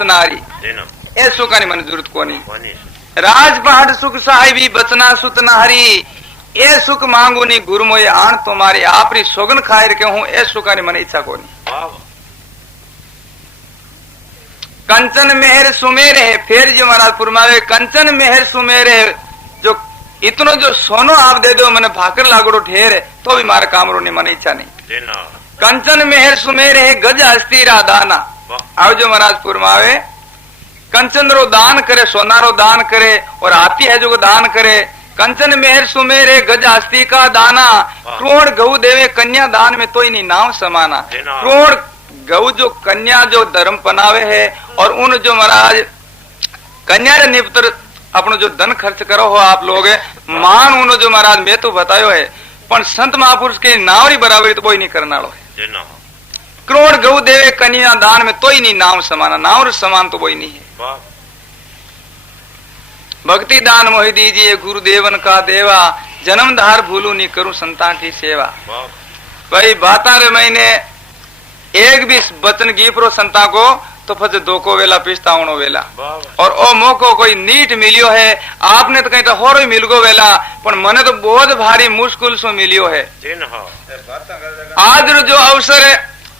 सुत नारी ऐसो का मन जरूरत कोनी। राज पहाड़ सुख साहिबी बचना सुत नारी ए सुख मांगू नी गुरु मोए आन तुम्हारी आपरी सोगन खायर के हूं ए सुख मन इच्छा कोनी। कंचन मेहर सुमेर है फिर जो महाराज फरमावे कंचन मेहर सुमेर है जो इतनो जो सोनो आप दे दो मैंने भाकर लागड़ो ढेर तो भी मारे कामरो ने मन इच्छा नहीं। कंचन मेहर सुमेर है गज हस्तीरा दाना आओ जो महाराज फरमावे कंचन रो दान करे सोना रो दान करे और हाथी है जो दान करे। कंचन मेहर सुमेरे गज हस्ती का दाना क्रोड़ गऊ देवे कन्या दान में तो ही नहीं नाम समाना। क्रोड़ गऊ जो कन्या जो धर्म पनावे है और उन जो महाराज कन्या रे निपतर अपनो जो धन खर्च करो हो आप लोग मान उन जो महाराज मैं तो बतायो है पण संत महापुरुष के नावरी बराबरी तो कोई नहीं करना है। करोड़ गऊ देवे कन्या दान में तो ही नहीं नाम समाना नाम समान तो कोई नहीं है। भक्ति दान मोहि दीजिए गुरुदेवन का देवा जन्मधार भूलू नहीं करूं संतान की सेवा। भाई बाता रे महीने एक भी बचन गीपरो संता को तो फज दो को वेला पिस्तावणो वेला और ओ मोको कोई नीट मिलियो है आपने तो कहीं तो होरो ही मिल गो वेला पण मने तो बहुत भारी मुश्किल सो मिलियो है। आज जो अवसर है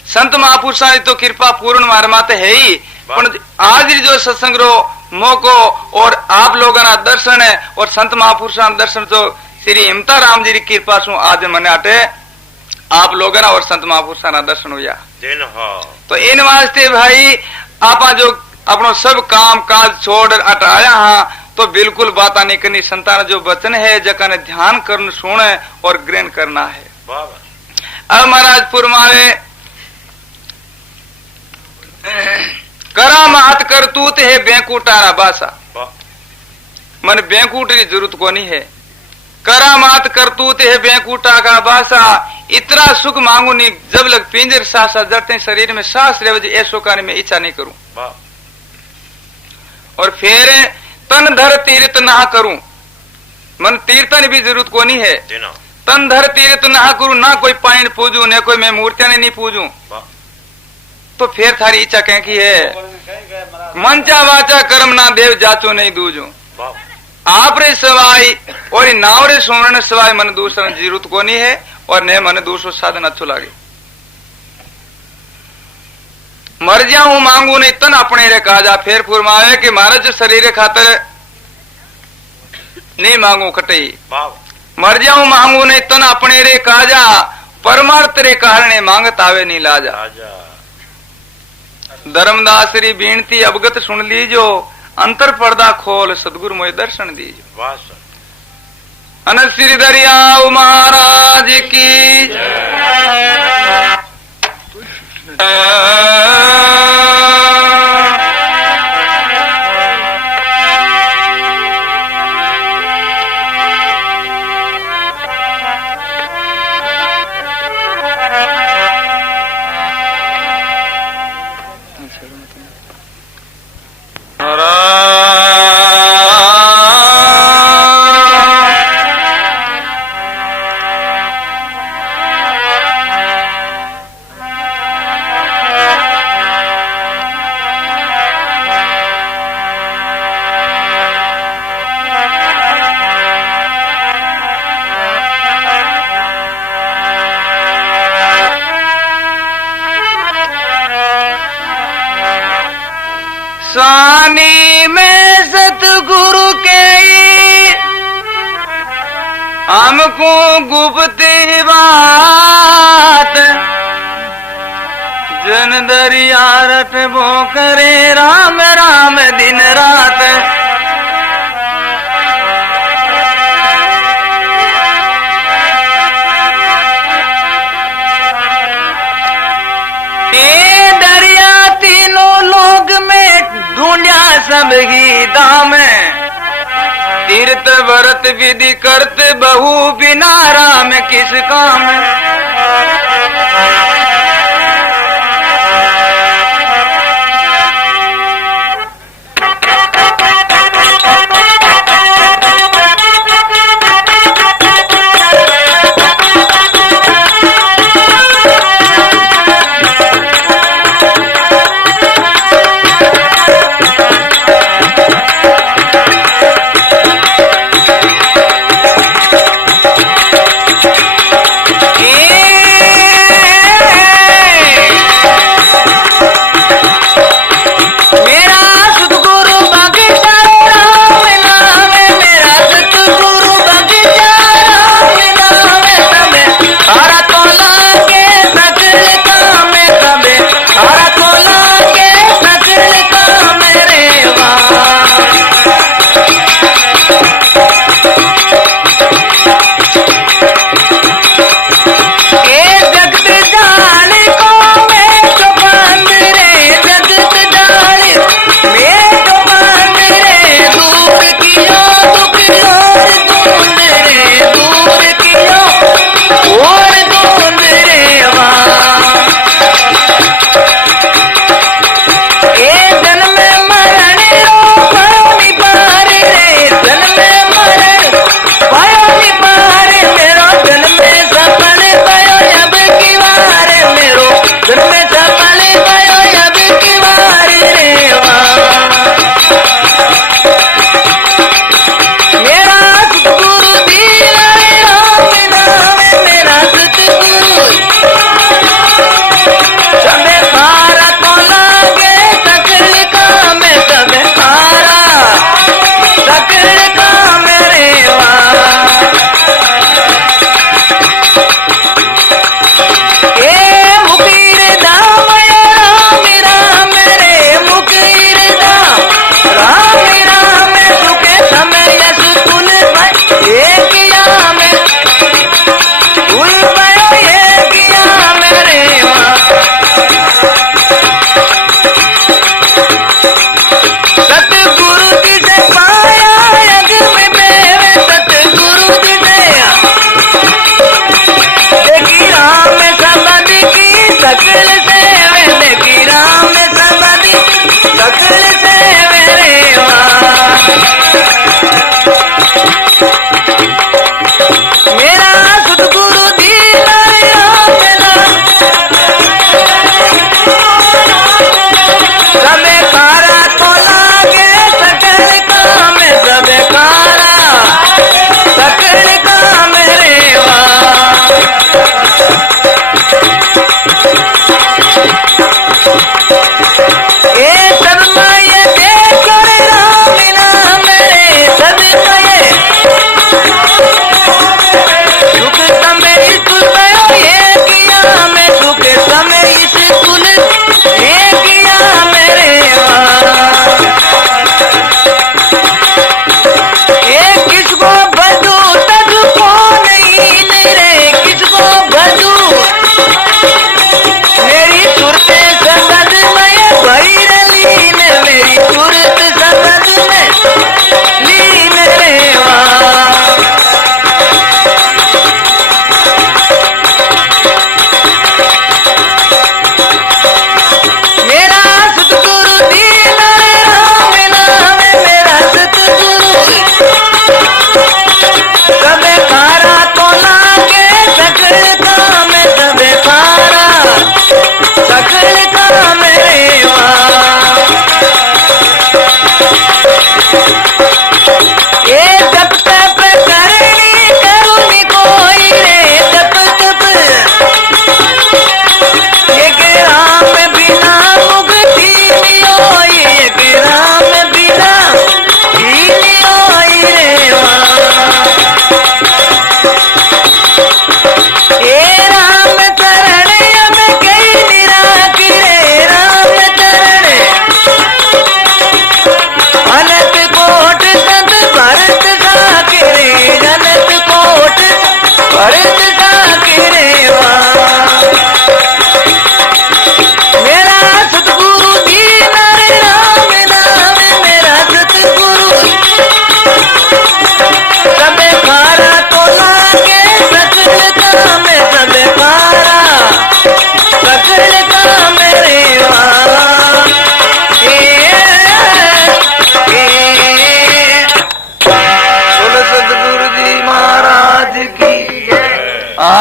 संत महापुरुषा तो कृपा पूर्ण मार माते है ही पण आज जो सत्संग रो मोको और आप लोगों ना दर्शन है और संत महापुरुषा दर्शन तो श्री हिमता राम जी की कृपा सु आज मने आटे आप लोगों ना और संत महापुरुषा ना दर्शन हुआ। तो इन वास्ते भाई आप जो अपनो सब काम काज छोड़ हटाया हाँ तो बिल्कुल बात नहीं करनी संतान जो वचन है जका ने ध्यान करना सुने और ग्रहण करना है। अब महाराज फरमावे करा मात करतूत है बैंकूटारा बासा मन बैंकूट की जरूरत को नहीं है। करा मात करतूत है बैंकूटा का बासा इतना सुख मांगू नहीं जब लग पिंजर सांस जड़ते शरीर में सांस रहे ऐसो का मैं इच्छा नहीं करूं। और फिर तन धर तीर्थ ना करूं मन तीर्थन भी जरूरत को नहीं है। तन धर तीर्थ ना करूं ना कोई पाइन पूजू न कोई मैं मूर्तियां नहीं पूजू तो फिर थारी इच्छा कह की है मंचा वाचा कर्म ना देव जाचो नहीं दूजू आप रे सवाई और नाव रे सुवर्ण सवाई मन दूसरा जरूरत को नहीं है और न मन दूसरो साधन अच्छो लागे। मर जाऊं मांगू नहीं तन अपने रे काजा फिर फुरमावे कि महाराज शरीर खातर नहीं मांगू कटई मर जाऊं मांगू नहीं तन अपने रे काजा परमार्थ रे कारण मांगत आवे नहीं लाजा। धर्मदास री बीनती अवगत सुन लीजो अंतर पर्दा खोल सदगुरु मोय दर्शन दीजो। अनंत श्री दरियाव महाराज की स्वानी में सतगुरु के हमको गुप्त बात जन दरिया रट वो करे राम राम दिन रात। ढूंढा सब ही दाम तीर्थ व्रत विधि करत बहु बिना राम किस काम।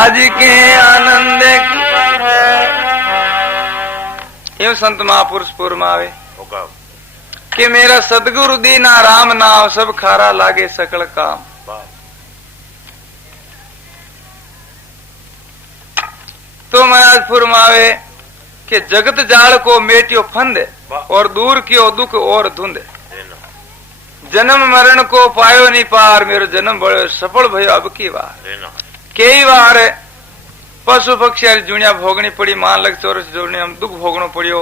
आज के आनंद यूं संत महापुरुष पुरमावे कि मेरा सदगुरु दीना राम नाम सब खारा लागे सकल काम। तो महाराज फुरमावे कि जगत जाल को मेटियो फंद और दूर कियो दुख और धुंध। जन्म मरण को पायो नहीं पार मेरो जन्म बड़ो सफल भयो अब की बार। कई बार पशु पक्षी जुनिया भोगनी पड़ी मान लग चोरस जोड़ने हम दुख भोगनो पड़ियो।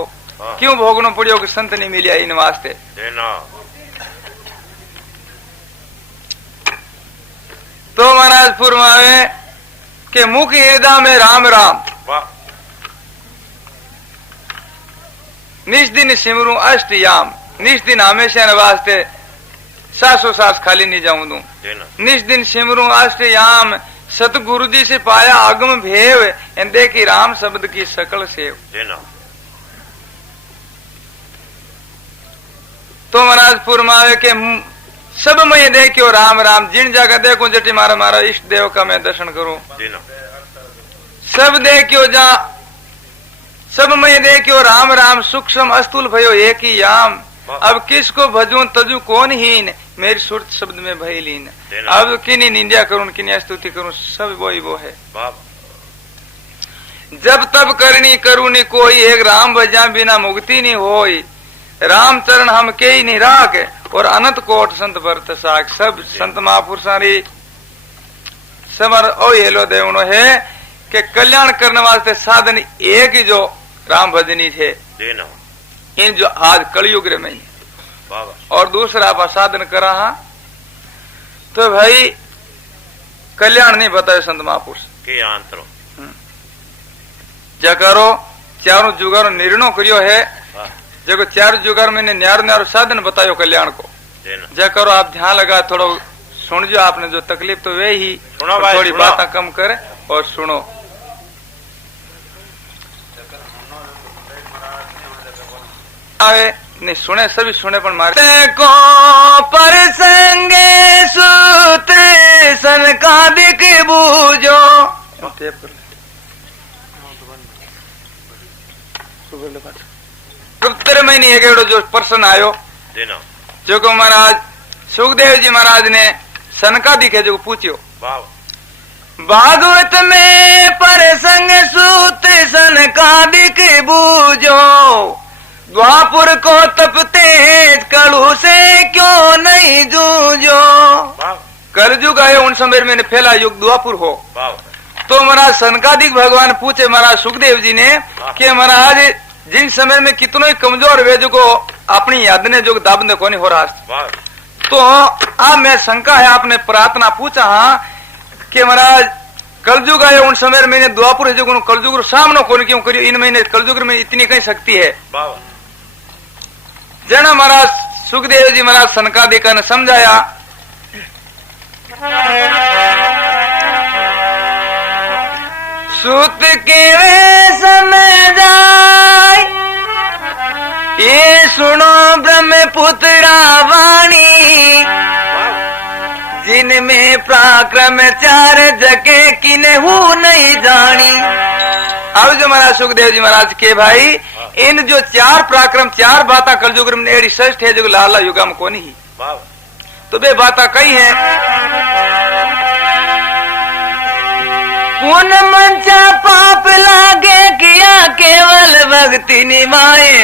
क्यों भोगनो पड़ियो कि संत नहीं मिलिया इन वास्ते। तो महाराज फुरमावे के मुख हृदय में राम राम निज दिन सिमरू अष्ट याम। निज दिन हमेशा वास्ते सासो सास खाली नहीं जाऊं दू। निज दिन सिमरू अष्ट याम सतगुरु जी से पाया आगम भेव देखी राम शब्द की सकल सेव। तो महाराज फुरमावे के सब मैं देखियो राम राम। जिन जगह देखो जटी मारा मारा इष्ट देव का मैं दर्शन करूं। सब देखियो जा सब मैं देखियो राम राम सूक्ष्म अस्तुल भयो एक ही याम। अब किसको भजूं तजू कौन हीन मेरी सुरत शब्द में भय लीन। अब किन्हीं निंदा करूं किन्हीं स्तुति करूं सब वो है। जब तब करनी करूं नी कोई एक राम भजा बिना मुक्ति नहीं होई। राम चरण हम के ही नहीं राख और अनंत कोट संत भरत साख। सब संत महापुरुषारी समर ओ हेलो देवनो है कि कल्याण करने वास्ते साधन एक ही जो राम भजनी थे इन जो आज कलयुग में और दूसरा आप साधन करा। तो भाई कल्याण नहीं बताए संत महापुरुष के आंतरो जकरो चारों जुगारो निर्णय करियो है। जब चार जुगार मैंने न्यारो न्यारो साधन बतायो कल्याण को जकरो आप ध्यान लगा थोड़ा सुन जो आपने जो तकलीफ तो वे ही थोड़ी बातें कम करे और सुनो। आवे नहीं सुने सभी सुने पर मारे को परसंगे सूत्र सन का दिख बूझो। उत्तर में नहीं है जो पर्सन आयो जो को महाराज सुखदेव जी महाराज ने सनका दिखे जो पूछियो भागवत में परसंग सूत्र सन का दिख बूझो। द्वापुर को तपते कड़ू से क्यों नहीं जूझो। कलयुग आयो उन समय मैंने फैला युग द्वापुर हो। तो महाराज सनकादिक भगवान पूछे महाराज सुखदेव जी ने कि महाराज जिन समय में कितनों ही कमजोर वे जो को अपनी याद ने जो दाबने को नहीं हो रहा। तो अब मैं शंका है आपने प्रार्थना पूछा कि महाराज कलयुग आयो उन समय मैंने द्वापुर जो कलयुग सामने कौन क्यों करियो। इन महीने कलयुग में इतनी कहीं शक्ति है। जना महाराज सुखदेव जी महाराज सनकादिका ने समझाया सूत के वे समझाई ये सुनो ब्रह्मपुत्रा वाणी जिनमें पराक्रम चार जगे किन्हू नहीं जानी। अब जो महाराज सुखदेव जी महाराज के भाई इन जो चार पराक्रम चार बातें कलयुग में एड़ी श्रेष्ठ है जो लाला युगा में को नहीं। तो वे बातें कई है पुन मंचा पाप लागे किया केवल भक्ति निभाए।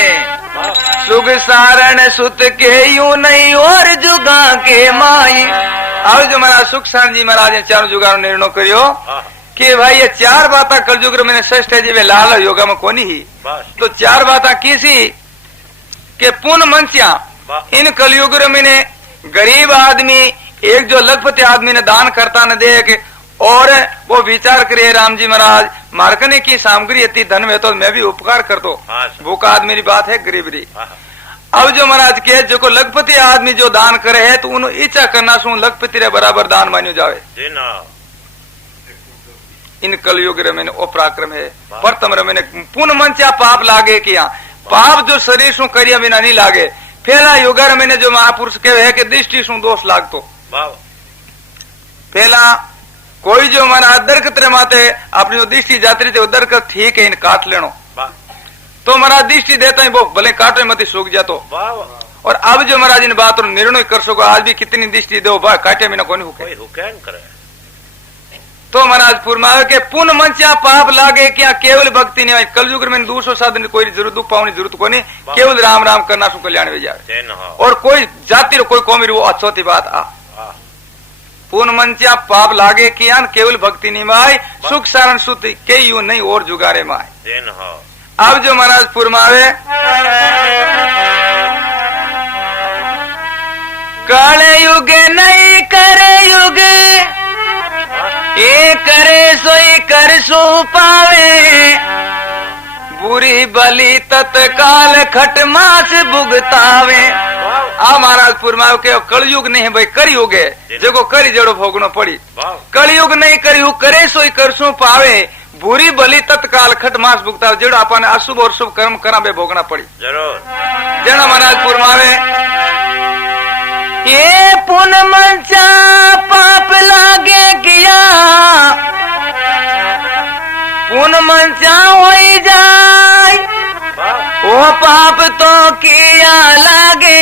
सुख सारण सुत के यूं नहीं और जुगा के माई। अब जो महाराज सुख सारण जी महाराज ने चारों जुगार निर्णय करियो कि भाई ये चार बातें कलयुग में श्रेष्ठ है जी वे लाल योगा में कोनी ही। तो चार बातें किसी के पुन मंचा इन कलयुग में गरीब आदमी एक जो लखपति आदमी ने दान करता न देख और वो विचार करे राम जी महाराज मारकने की सामग्री इतनी धन में तो मैं भी उपकार कर दो। भूखा आदमी की बात है गरीबरी। अब जो महाराज के जो को लखपति आदमी जो दान करे है तो उन्हें इच्छा करना सु लखपति रे बराबर दान मान्यो जावे। इन कलयुग रे मैंने अपराक्रम है प्रथम रे मैंने पुन मंचा पाप लागे किया। पाप जो शरीर सु करिया बिना नहीं लागे। पहला युगर मैंने जो महापुरुष कहे है कि दृष्टि सु दोष लागतो। पहला कोई जो महाराज दरकत रे माते अपनी जो दृष्टि जाती थी वो दरकत ठीक है इन काट लेनो तो महाराज दृष्टि देता है वो भले काटे मत सूख जा तो और अब जो महाराज इन बातों निर्णय कर सको आज भी कितनी दृष्टि दो काटे में ना कोई हुके तो महाराज फुरमावे के पुन मंचा पाप लागे क्या केवल भक्ति नहीं कलयुग में दूसरो साधन कोई जरूरत पाने जरूरत को नहीं केवल राम राम करना सु कल्याण वे जाए और कोई जाति रो कोई कौमी वो अच्छोती बात आ पुन मंचा पाप लागे किया केवल भक्ति नहीं माय सुख सारण सुत के यू नहीं और जुगारे माय अब जो महाराज फुरमावे काले युग नहीं करे युग ये करे सोई कर सो पावे बुरी बलि तत्काल खट मास भुगतावे आ महाराज फुरमावे के कलयुग नहीं भाई कलयुग है जो करी जड़ो भोगनो पड़ी कलयुग नहीं कलयुग करे सोई कर सो पावे बुरी बलि तत्काल खट मास भुगतावे जेड़ो अपन अशुभ और शुभ कर्म करा बे भोगना पड़ी जरूर जना महाराज फुरमावे ये पुन मंचा पाप लागे किया पुन मंचा हो जाए वो पाप तो किया लागे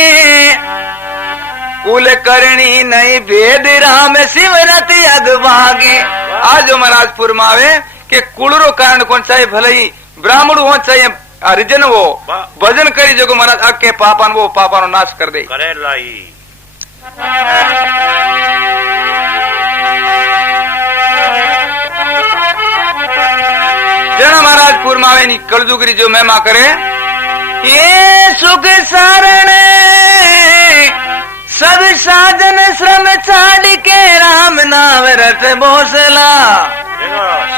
कुल करनी नहीं भेद राम शिवरत अगवागे आज महाराज फुरमावे के कुलरो कारण कौन चाहिए भले ही ब्राह्मण हो चाहिए हरिजन वो भजन करी जो महाराज अग के पापान वो पापानो नाश कर दे करे लाई जना महाराज फुरमावे नी कलजुगरी जो महिमा करे ये सुख सारण सब साधन श्रम छाड़ के राम नाम रट भोसला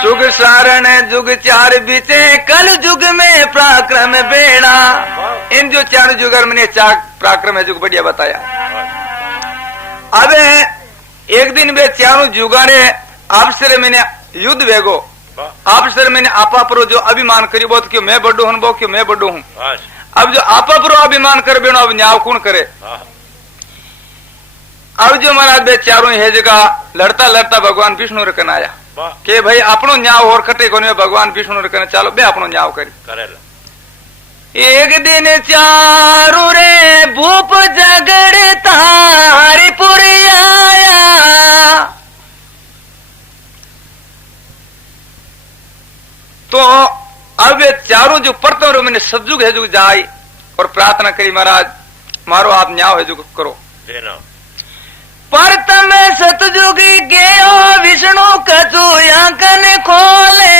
सुख सारण जुग चार बीते कल युग में पराक्रम बेड़ा इन जो चार जुगर में चार पराक्रम है जो बढ़िया बताया अब एक दिन वे चारों जुगारे आपसे मैंने युद्ध वेगो आपसे मैंने आपा पर जो अभिमान करी बहुत क्यों मैं बड़ो हूं क्यों मैं बड़ो हूं अब जो आपा पर अभिमान कर बेनो अब न्याय कौन करे अब जो महाराज बे चारों है जगह लड़ता लड़ता भगवान विष्णु रकन आया के भाई अपनो न्याय और कटे को भगवान विष्णु रकन चालो बे अपनो न्याय करी एक दिन चारू रे भूप जगड़ता हरिपुर आया तो अब वे चारों जो परतों मैंने सतजुग है जो जाई और प्रार्थना करी महाराज मारो आप न्याय है जो करो परतम सतजुग गयो विष्णु कछु आंकन खोले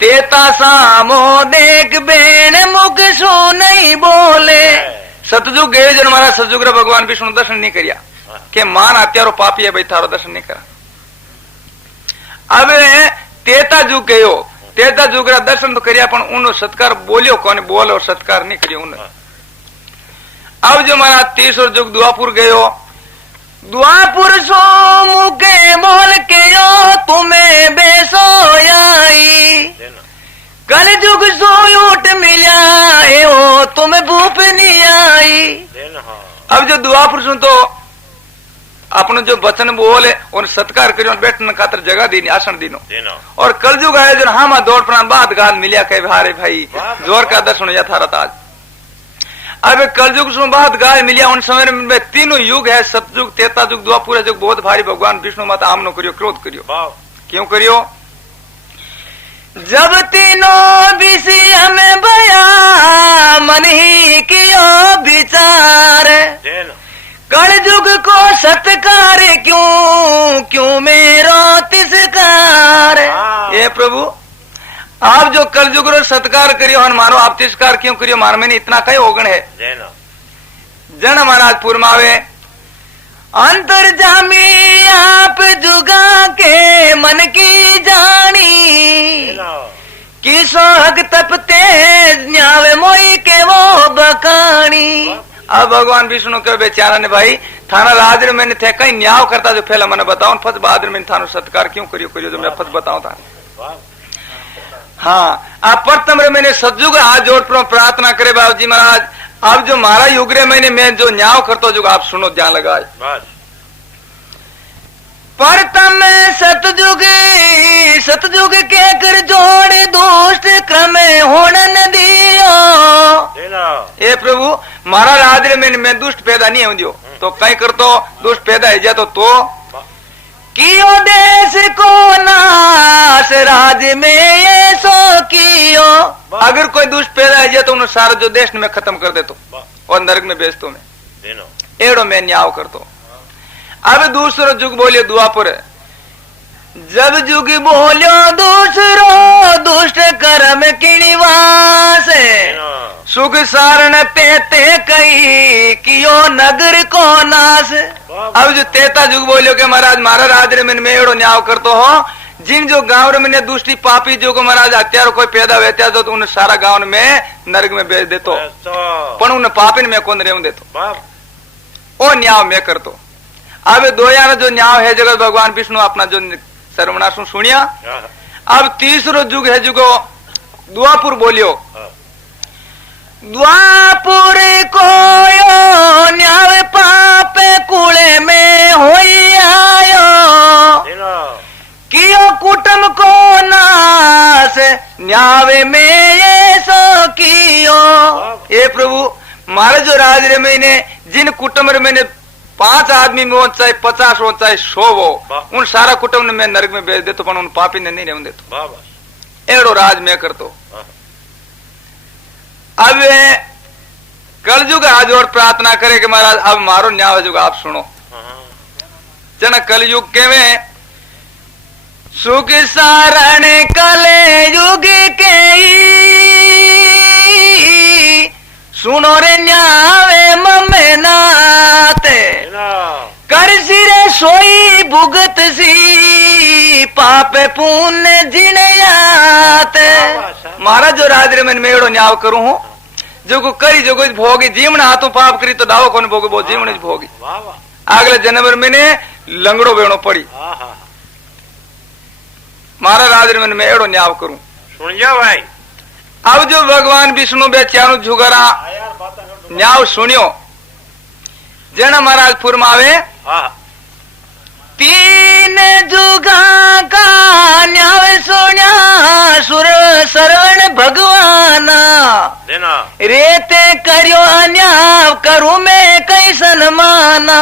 तेता सामो देख बेन मुख सो नहीं बोले सतजुग गए जन हमारा सतजुग भगवान विष्णु दर्शन नहीं करिया के मान अत्यारो पापी है भाई थारो दर्शन नहीं करा अब तेता जुग गयो तेता जुग दर्शन तो करिया पण उन सत्कार बोलियो कौन बोल और सत्कार नहीं करियो उन अब जो हमारा तीसरो जुग दुआपुर गयो दुआपुर सो मुके बोल के यो तुम्हें बेसो आई कल जुग सो ऊट मिला हो तुम्हें भूप नहीं आई अब जो दुआपुर सुन तो अपनो जो वचन बोले और सत्कार करियो बैठने खातर जगह देनी आसन दीनो और कल जुग आए जो हाँ दौड़ प्राण बाद गाल मिलिया कहे भारे भाई जोर का दर्शन यथारथ आज अब कलयुग से बाद गाय मिलिया उन समय में तीनों युग है सतयुग तेता युग द्वापुर युग बहुत भारी भगवान विष्णु माता आमनो करियो क्रोध करियो क्यों करियो जब तीनों विषय में बया मन ही कियो विचार कल युग को सत्कार क्यों क्यों मेरो तिरस्कार ये प्रभु आप जो कल युग सत्कार करियो हन मारो आप तिरस्कार क्यों करियो मार मैंने इतना कई ओगण है जन महाराज फुरमावे अंतर जामी आप जुगा के मन की जानी किसो हक तपते न्यावे मोई के वो बकानी अब भगवान विष्णु के बेचारा ने भाई थाना राज मैंने थे कहीं न्याय करता जो पहला मैंने बताओ फस बहादुर मैंने थानो सत्कार क्यों करियो करियो जो मैं फस बताऊं था हाँ आप प्रथम रे मैंने सतयुग हाथ जोड़ प्रार्थना करे बाबू जी महाराज अब जो मारा युग रे मैंने मैं जो न्याय करता जो आप सुनो ध्यान लगाए प्रथम सतयुग सतयुग के कर जोड़ दुष्ट क्रम होने दियो। ए प्रभु मारा राज में दुष्ट पैदा नहीं हो दियो तो कहीं कर तो दुष्ट पैदा है जातो तो कियो देश को नाश राज में ये सो कियो। अगर कोई दुष्ट पैदा है जाए तो उन्हें सारा जो देश में खत्म कर दे तो और नरक में बेच तो मैं एड़ो में न्याय कर तो। अब दूसरो जुग बोलियो द्वापर जब जुग बोलियो दूसरो दुष्ट कर्म किणिवास सुख सारण ते कही कियो नगर को नाश। अब जो तेता जुग बोलियो के महाराज मारा राज में एड़ो न्याय कर तो हो जिन जो गांव में दुष्टी पापी जो को महाराज हत्यारो कोई पैदा हुआ तो उन्हें सारा गांव में नरक में बेच देतो पर उन्हें पापी में कौन रेव देतो ओ न्याय में कर तो। अब दो यार जो न्याय है जगत भगवान विष्णु अपना जो सर्वनाश सुनिया। अब तीसरो जुग है जुगो द्वापुर बोलियो द्वापुर को न्याय पाप कूड़े में हो आयो कियो कुटुंब को नाश न्याय में ये सो कियो। ये प्रभु मारे जो राज में जिन कुटुंब में 5 आदमी में हो चाहे 50 हो चाहे 100 हो उन सारा कुटुंब में नरक में भेज दे तो उन पापी ने नहीं रहने देते एड़ो राज में कर तो। अब कलयुग आज और प्रार्थना करे कि महाराज अब मारो न्याय जुग आप सुनो जना कलयुग के में सुख सारण कले युग के सुनो रे न्यावे ममे नाते कर सिरे सोई भुगत सी पाप पुण्य जिणयाते। महाराज जो राज मन में एड़ो न्याव करूं हूं जो को करी जो कुछ भोगी जीवन हाथों पाप करी तो दावो कौन भोगे वो जीवन भोगी अगले जन्म में ने लंगड़ो बेणो पड़ी मारा राज मन में एड़ो न्याव करूं सुन जाओ भाई। अब जो भगवान विष्णु बेचानु जुगरा न्याव सुनियो जना महाराज फुरमावे 3 जुगा का न्याय सुनिया सुर सरवण भगवाना रेते करियो अन्याय करूं मैं कैसन माना।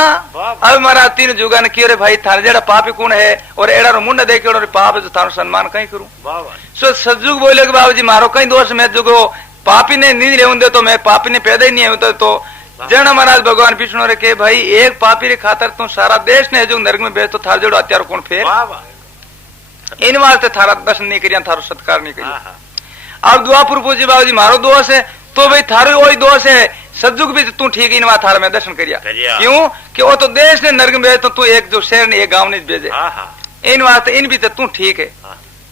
अब महाराज 3 जुगा ने कियो रे भाई थारे जेड़ा पापी कौन है और एड़ा रो मुंड देखे और पाप जो थारो सम्मान कहीं करूं सो सजुग बोले कि बाबूजी मारो कहीं दोष में जुगो पापी ने नहीं रहूं दे तो मैं पापी ने पैदा ही नहीं होता तो जन महाराज भगवान विष्णु रे के भाई एक पापी रे खातर तू सारा देश ने जो नरक में भेज तो थार जोड़ो हत्यारो कौन फेर इन वास्ते थारा दर्शन नहीं करिया थारो सत्कार नहीं करिया। अब द्वापुर पूजी बाबूजी मारो दोष है तो भाई थारो वही दोष है सजुग भी तू ठीक इन वहां थारा में दर्शन करिया क्यों कि वो तो देश ने नरक में भेज तो तू एक जो शहर ने एक गाँव ने भेजे इन वास्ते इन भी तू ठीक है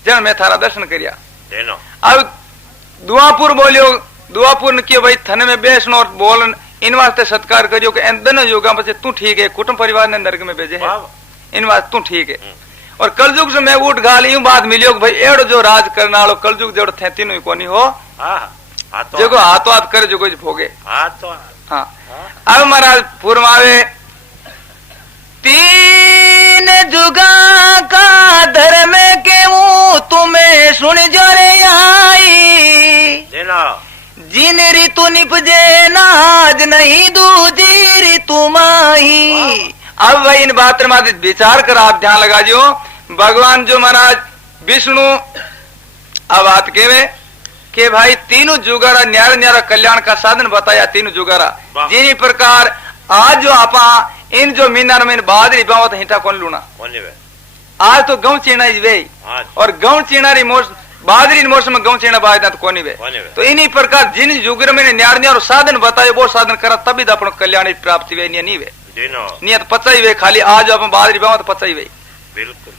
जन मैं थारा दर्शन करिया। अब दुआपुर बोलियो दुआपुर ने कियो भाई थने में बेसनो और बोलन इन वास्ते सत्कार करियो कि इन दोनों युगा में तू ठीक है कुटुंब परिवार ने नरक में भेजे है इन वास्ते तू ठीक है। और कलयुग से मैं उठ गाल यूं बात मिलियो भाई एड़ो जो राज करना वालो कलयुग जड़ थे तीनों कोनी हो जो हाथों हाथ करे जो कुछ भोगे हाँ। अब महाराज फुरमावे 3 जुगा का धर्म के वो तुम्हें सुन जो रे आई जिन ऋतु निपजे नाज नहीं दूजी ऋतु माही। अब भाई इन बात में विचार कर आप ध्यान लगा जो भगवान जो महाराज विष्णु अब बात के भाई 3 जुगारा न्यारा न्यारा कल्याण का साधन बताया 3 जुगारा जिन प्रकार आज जो आपा इन जो मीनार में बादरी बावत हिटा कौन लूना आज तो गौ चीना वे और गौ चीनारी बादरी मौसम में गौ चीना बाज तो कोनी वे तो इन्हीं प्रकार जिन युग में न्यार न्यार साधन बताए वो साधन करा तभी अपन कल्याण प्राप्ति वे नहीं वे नियत पचाई वे खाली आज अपन बादरी बावत पचाई वे बिल्कुल।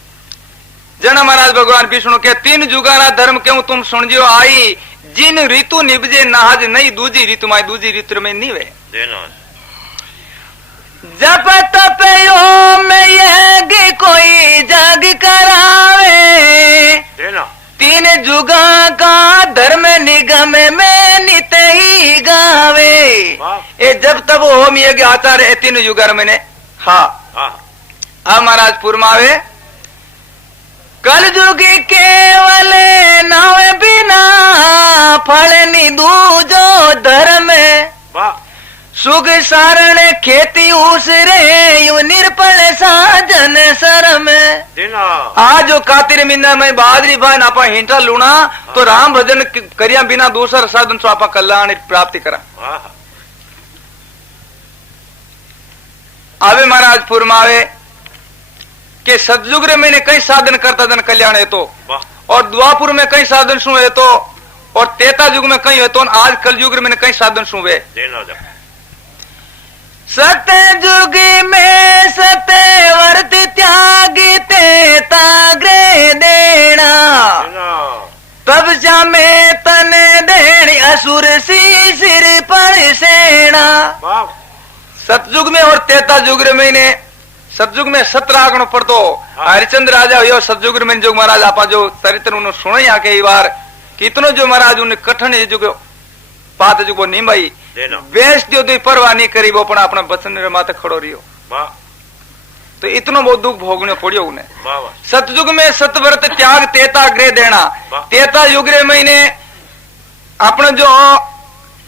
जना महाराज भगवान विष्णु के 3 जुगारा धर्म क्यों तुम सुन जो आई जिन ऋतु निभजे नाज नहीं दूजी ऋतु माई दूजी ऋतु में नहीं वे जप तप में यज्ञ कोई जग करावे 3 जुगा का धर्म निगम में नित ही गावे। ये जब तब होम यज्ञ आचार्य 3 जुगार मैंने हाँ अब महाराज फुरमावे कलयुग केवल नाव बिना फल दूजो धर्म सुख सारण खेती उसरे यू निर्पल साजन शरम आज जो कातिर मीना में बहादरी भाई नापा हिंटा लूना तो राम भजन करिया बिना दूसरा साधन सो आपा कल्याण प्राप्ति करा। आवे महाराज फुरमावे के सतयुग में मैंने कई साधन करता जन कल्याण है तो और द्वापुर में कई साधन सु है तो और तेता युग में कई है तो आज कल युग में कई साधन सु वे सतयुग में सत्यवर्त त्याग तेताग्रे देना तब जामे तन देणी असुर सी सिर पर सेना। सतयुग में और तेता युग में ने सतयुग में सतरागण पड़तो हरिचंद्र राजा हो सतयुग में जो महाराज आपा जो चरित्र उन्होंने सुनो यहाँ के बार कितनो जो महाराज उन्हें कठिन जो पात जो निभाई वेश दियो तो परवाह नहीं करी वो अपना अपना बचन माथे खड़ो रहियो तो इतनो बहुत दुख भोगने पड़ियो उन्हें। सतयुग में सतव्रत त्याग तेता ग्रह देना तेता युग रे महीने अपना जो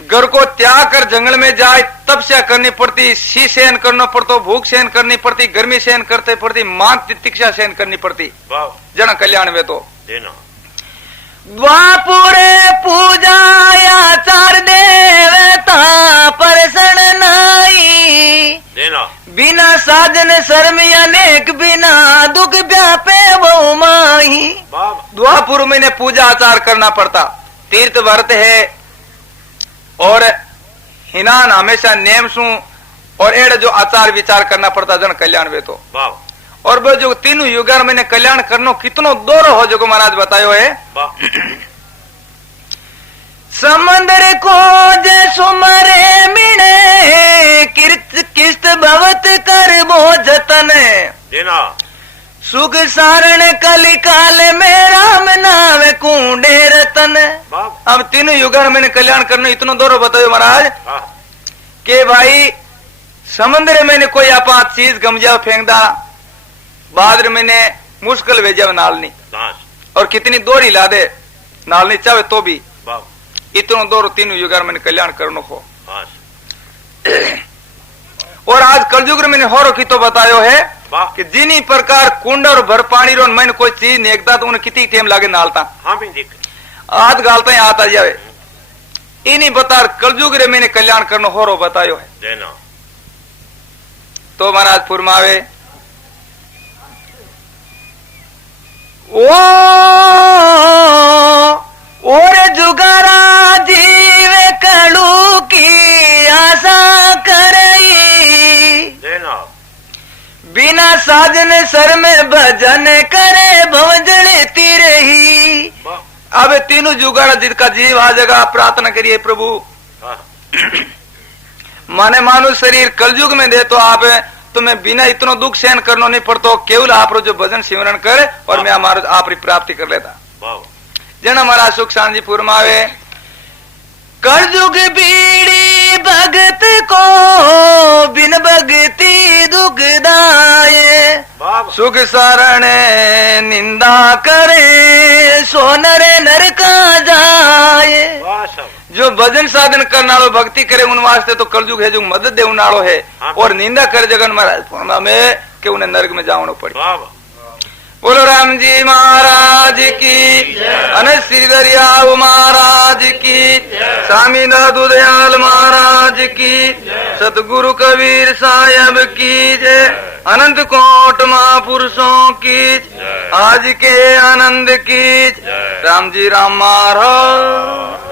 घर को त्याग कर जंगल में जाए तपस्या करनी पड़ती सी सहन करना पड़तो भूख सहन करनी पड़ती गर्मी सहन करते पड़ती मान तितिक्षा सहन करनी पड़ती जना कल्याण में तो द्वापुर पूजाया चार देवता परसण नाई बिना साजन शर्म अनेक बिना दुख व्यापे वो माही। द्वापुर में ने पूजा आचार करना पड़ता तीर्थ व्रत है और हिनान हमेशा नेम सु और एड़ जो आचार विचार करना पड़ता जन कल्याण वे तो और वो जो तीनों युगान मैंने कल्याण करनो कितनो दोरो हो जो महाराज बतायो है। समंदर को जे सुमरे मिणे किस्त भवत कर बो जतन सुख सारण कली काल में राम नाम कुंडे रतन। अब तीनों युगान मैंने कल्याण करनो इतनो दोरो बतायो महाराज के भाई समंदर मैंने कोई आपा चीज गमजा फेंकदा बादर मैंने मुश्किल भेजा नाल नहीं और कितनी दोरी ला दे नाल नहीं चाहे तो भी इतनो दोर तीनों युगान मैंने कल्याण करनो हो। और आज कलयुग मैंने होरो की तो बतायो है कि जिनी प्रकार कुंड और भर पानी रो मैंने कोई चीज नेकता तो उन्हें कितनी टेम लागे नालता हाथ गालता ही आता जावे इन्हीं बता कलयुग रे मैंने कल्याण करनो होरो बतायो है। तो महाराज फुरमावे और जुगारा जीव कलू की आशा करई बिना साजन सर में भजन करे भवजड़ती रही। अब तीनों जुगाड़ा जिसका जीव आ जगह प्रार्थना करिए प्रभु माने मानो शरीर कलयुग में दे तो आप तुम्हें बिना इतना दुख सहन करना नहीं पड़ता केवल आप जो भजन सिमरण करे और मैं हमारा आप प्राप्ति कर लेता जना हमारा सुख शांति फुरमावे कलयुग बीड़ी भगत को बिन भगती दुखदाये सुख शरण निंदा करे सोनरे नरका जाए। जो भजन साधन करना भक्ति करे उन वास्ते तो कलयुग है जो मदद दे उनाड़ो है और निंदा करे जगन महाराज में के उन्हें नरक में जाना पड़े। बोलो राम जी महाराज की अनंत श्री दरियाव महाराज की स्वामी दादू दयाल महाराज की सतगुरु कबीर साहब की जय अनंत कोट महापुरुषों की आज के आनंद की राम जी राम महाराज।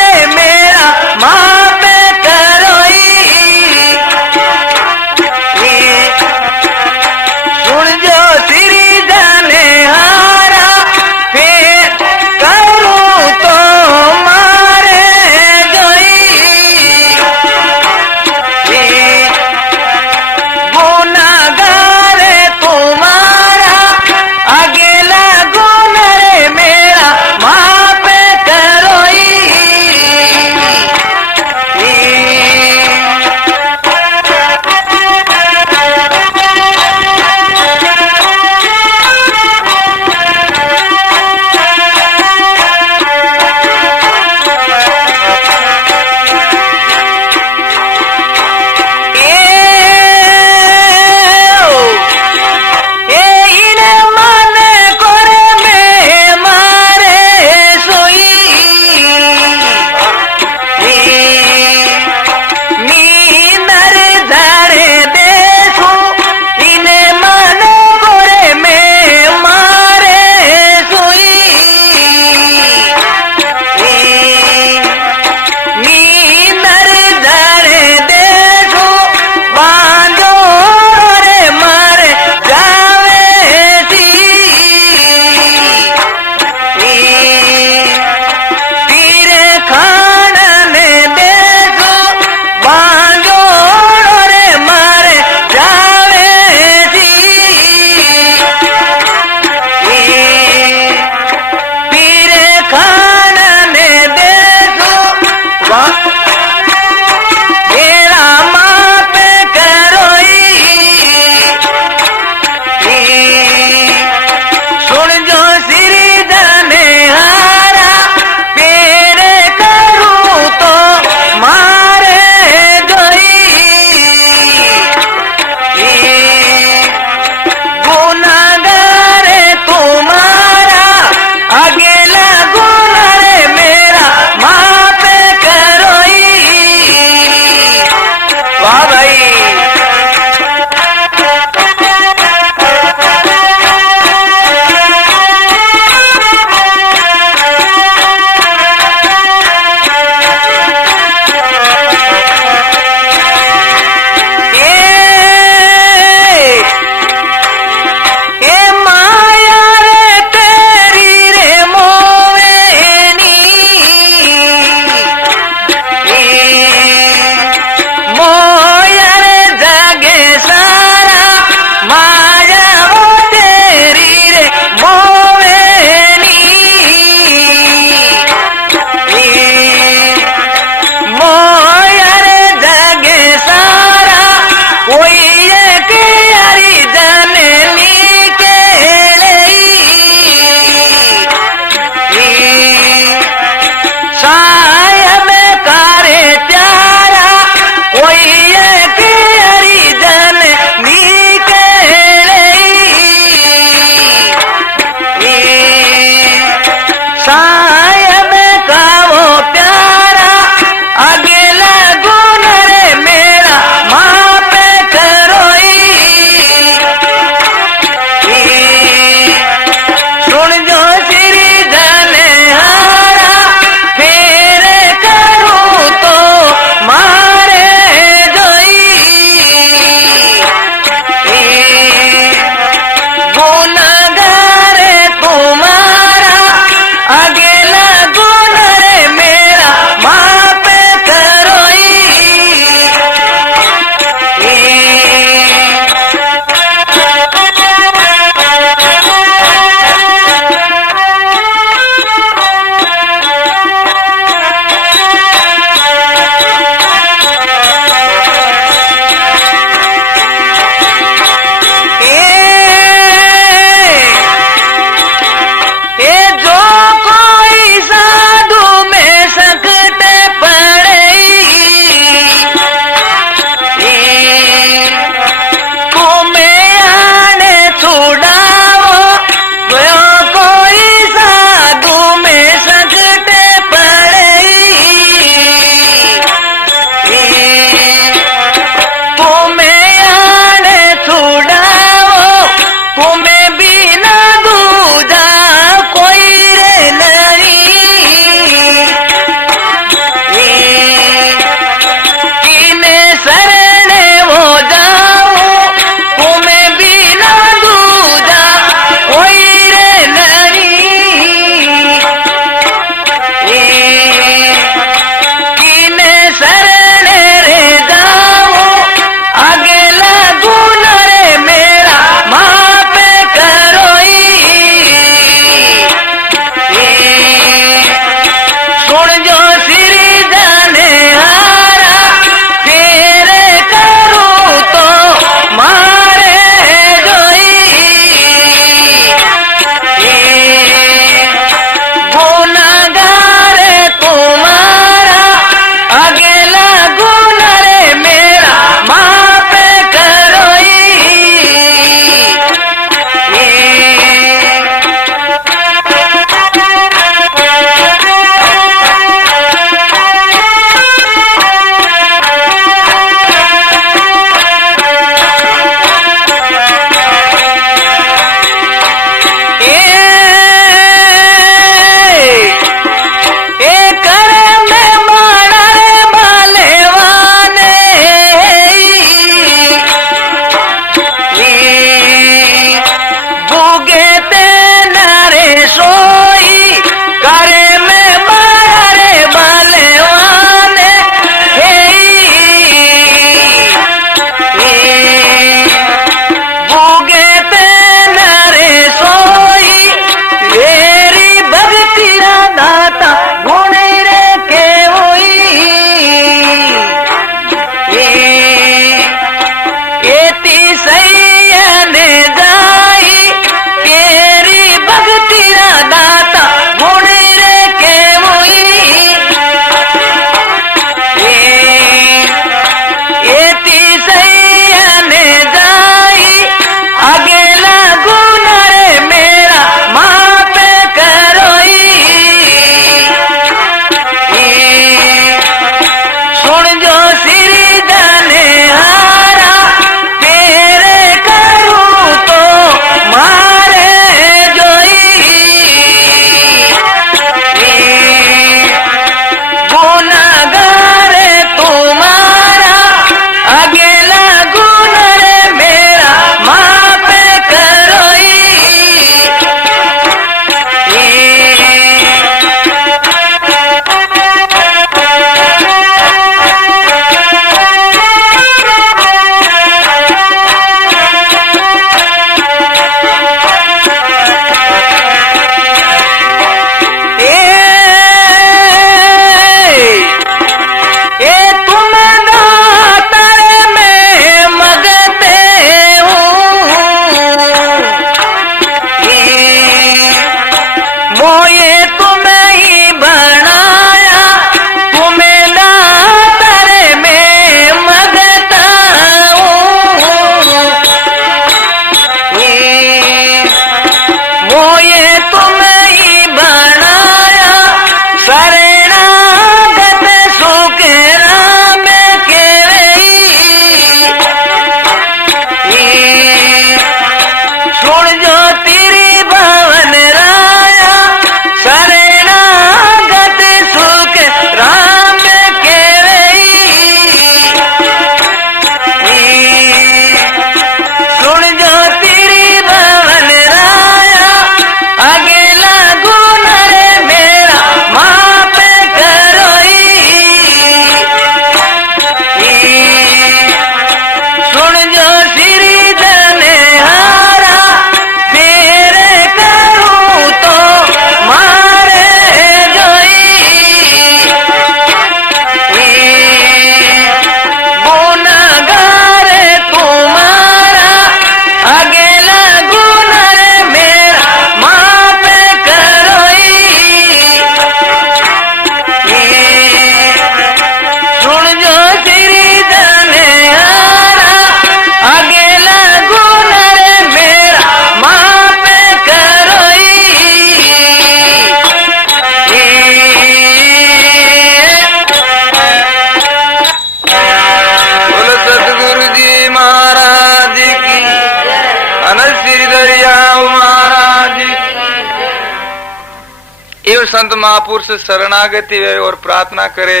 एवं संत महापुरुष शरणागति वे और प्रार्थना करे।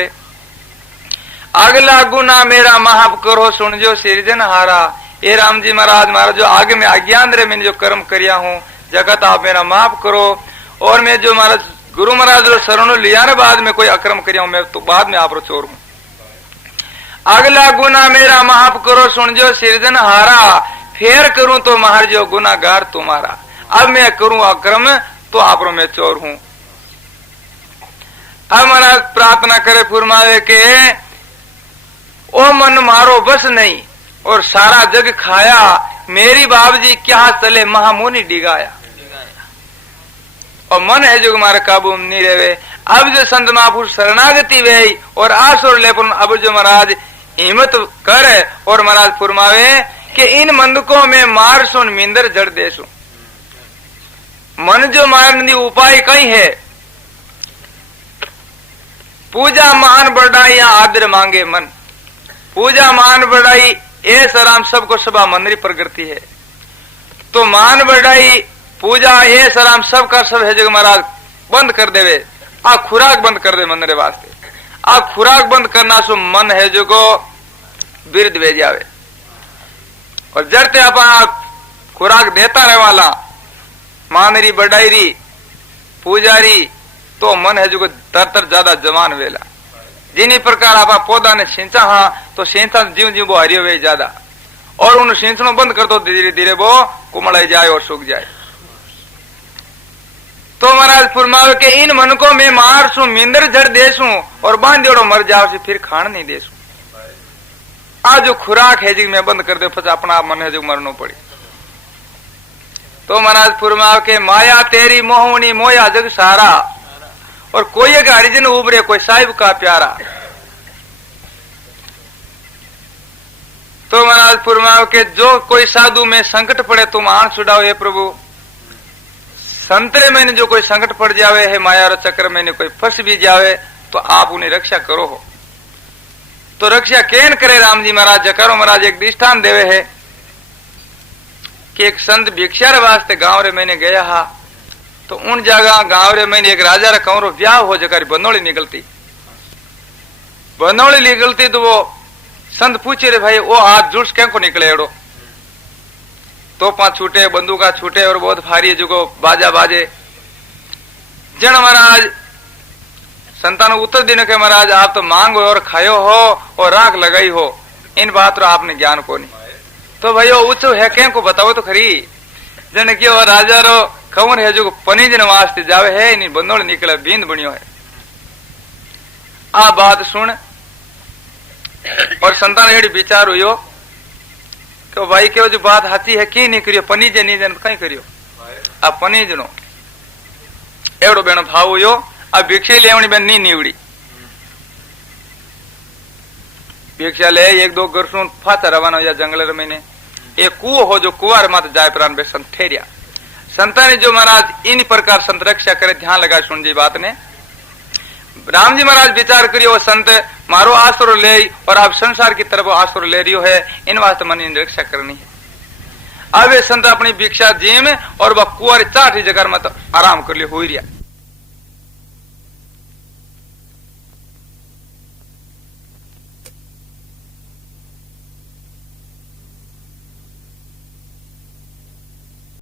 अगला गुना मेरा माफ करो सुन जो सिरजन हारा। ये राम जी महाराज महाराज जो आगे में अज्ञान रे मैंने जो कर्म किया हूँ जगत आप मेरा माफ करो। और मैं जो महाराज गुरु महाराज जो शरणों लिया ने बाद में कोई अक्रम किया हूँ मैं तो बाद में आप चोर हूँ। अगला गुना मेरा माफ करो सुन जो सिरजन हारा। फेर करूं तो महार जो गुनागार तुम्हारा। अब मैं करूं अक्रम तो आप मैं चोर हूं। अब महाराज प्रार्थना करे फुरमावे के ओ मन मारो बस नहीं और सारा जग खाया। मेरी बाबजी क्या चले महामुनि डिगाया। और मन है जो हमारे काबू में नहीं रहे। अब जो संत महापुरुष शरणागति वे और आसुर लेपुन अब जो महाराज हिम्मत करे और महाराज फुरमावे कि इन मंदकों में मार सुन मिंदर जड़ देसु। मन जो मारने उपाय कई है पूजा मान बढ़ाई या आदर मांगे मन। पूजा मान बढ़ाई ये सराम सबको सभा मंदिर प्रगति है। तो मान बढ़ाई पूजा ये सराम सब का सब है जग महाराज बंद कर देवे। आ खुराक बंद कर दे मंदिर वास्ते। आ खुराक बंद करना सो मन है जो को बिरद भेज जावे। और जड़ते आप खुराक देता रहे वाला मानरी बढ़ाईरी पूजारी तो मन है जो तर ज्यादा जवान वेला। जिन्हीं प्रकार आप पौधा ने सिंचा हाँ तो सिंचा जीव जीव वो हरियो वे ज्यादा। और उन सिंचनों बंद कर दो धीरे धीरे वो कुमड़ाई जाए और सूख जाए। तो महाराज फुरमावे के इन मनकों में मार सू मिंदर जड़ देसू और बांधेड़ो मर जाओ से फिर खान नहीं देसू। आज जो खुराक है जी मैं बंद कर दे फिर अपना आप मन है जो मरनो पड़ी। तो महाराज फुरमावे के माया तेरी मोहनी मोया जग सारा। और कोई एक हरिजन उभरे कोई साहिब का प्यारा। तो महाराज फुरमावे के जो कोई साधु में संकट पड़े तुम आन छुड़ाओ हे प्रभु। संतरे में जो कोई संकट पड़ जावे है माया और चक्र में कोई फंस भी जावे तो आप उन्हें रक्षा करो हो। तो रक्षा केन करे राम जी महाराज जकारो महाराज एक दृष्टान देवे है कि एक संत भिक्षा वास्ते गांव रे मैंने गया हा। तो उन जगह गांव रे मैंने एक राजा रे कौरो ब्याह हो जकार बनोली निकलती तो वो संत पूछे रे भाई वो हाथ जुड़ क्या को निकले एड़ो। तो पांच छूटे बंदूका छूटे और बहुत भारी जो बाजा बाजे। जन महाराज संतान उत्तर देने के महाराज आप तो मांग हो और खायो हो और राख लगाई हो इन बात रो आपने ज्ञान को नहीं। तो भाई उच्च है क्या को बताओ तो खरी। जन क्यों राजा रो खबर है जो पनीजन वास्ते जावे है इन बंदोड़ निकले बींद बनियो है। आ बात सुन और संतान एड़ी विचार हुई तो भाई क्यों जो बात हाथी है की नहीं करियो पनीजे नहीं जन कहीं करियो। आ पनीजनो एवड़ो बेनो भाव हुयो। अब भिक्षा लेवनी बेन नहीं निवड़ी भिक्षा ले एक दो गरसू फाचा रवाना हो या जंगल में एक कुओ हो जो कुआर मत जाए प्राण बे संत ठहरिया। संतान जो महाराज इन प्रकार संत रक्षा करे ध्यान लगा सुन जी बात ने। राम जी महाराज विचार करियो संत मारो आसरो ले और आप संसार की तरफ आसरो ले रियो है इन वास्ते मन इन रक्षा करनी है। अब संत अपनी भिक्षा जी में और वह कुआर चाटी जगह मत आराम कर लियो हुई रिया।